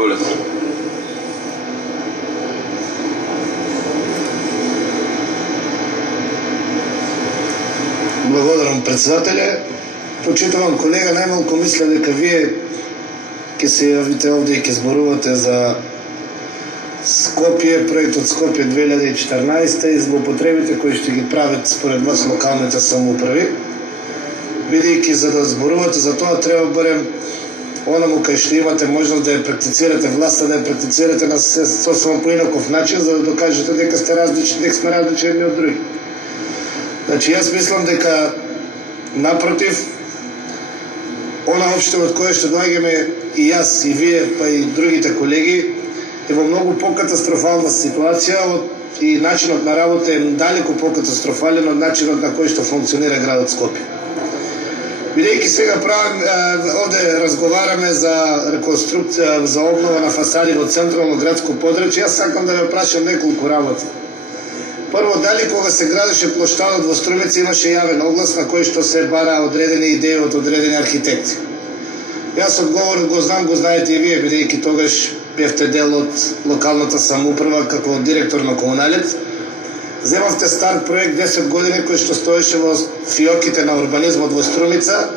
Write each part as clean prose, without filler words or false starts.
полет. Благодарам председателе. Почитувам колега, најмалку мисля дека вие ќе се јавите овде и ќе зборувате за Скопје, проектот Скопје 2014 и злоупотребите кои што ги прават според вас локалните самоуправи. Бидејќи за да зборувате за тоа треба барем онаму кај што имате можност да ја практицирате власта, да ја практицирате на сосема поинаков начин, за да докажете дека сте различни, дека сме различни едни од други. Значи, јас мислам дека напротив, она општина од кое што доаѓаме и јас, и вие, па и другите колеги, е во многу покатастрофална ситуација и начинот на работа е далеку покатастрофален од начинот на кој што функционира градот Скопје. Бидејќи сега овде разговараме за реконструкција, за обнова на фасади во централно градско подрачје, јас сакам да ве прашам неколку работи. Прво, дали кога се градеше плоштадот во Струмица имаше јавен оглас на кој што се бара одредени идеи од одредени архитекти? Јас одговорот го знам, го знаете и вие, бидејќи тогаш бевте дел од локалната самоуправа како директор на комуналец. Земавте стар проект 10 години кој што стоеше во фиоките на урбанизмот во Струмица,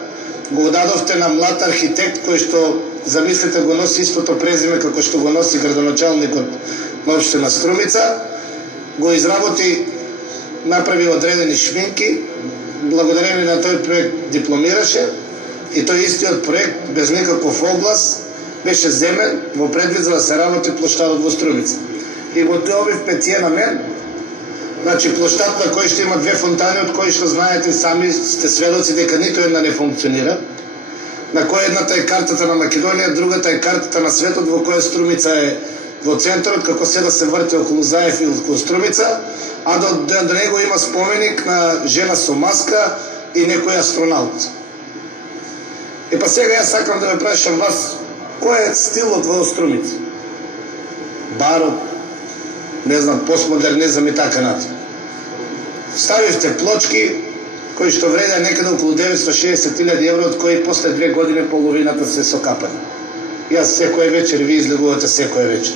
го дадовте на млад архитект кој што, замислете, го носи истото презиме како што го носи градоначалникот на општина Струмица, го изработи, направи одредени шминки, благодарение на тој проект дипломираше и тој истиот проект без никаков оглас беше земен во предвид за да се работи плоштадот во Струмица. И го добив петие на мен. Значи плоштад на кој што има две фонтани, од кои што знаете сами сте сведоци дека ниту една не функционира, на која едната е картата на Македонија, другата е картата на светот, во која Струмица е во центарот, како се да се врти околу Заев и околу Струмица, а до него има споменик на жена со маска и некој астронаут. И па сега јас сакам да ве прашам вас, кој е стилот во Струмица? Барок, не знам, постмодернизам и така натаму. Ставивте плочки кои што вредеа некаде околу 960.000 евро, од кои после 2 години половината се сокапани. Јас секоја вечер ви излегувате секоја вечер.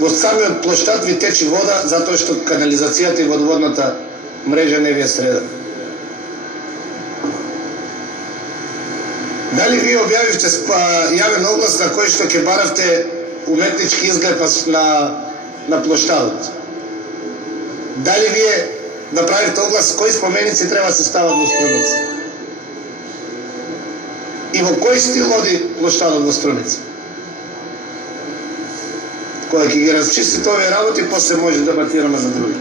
Во самиот плоштад ви течи вода затоа што канализацијата и водоводната мрежа не ви е средена. Дали вие објавивте јавен оглас на кој што ќе баравте уметнички изглед на плоштадот? Дали вие направите оглас кои споменици треба да се стават во Струмица? И во кој стил оди плоштадот во Струмица? Кога ќе ги разчистите овие работи, после може да дебатираме за други.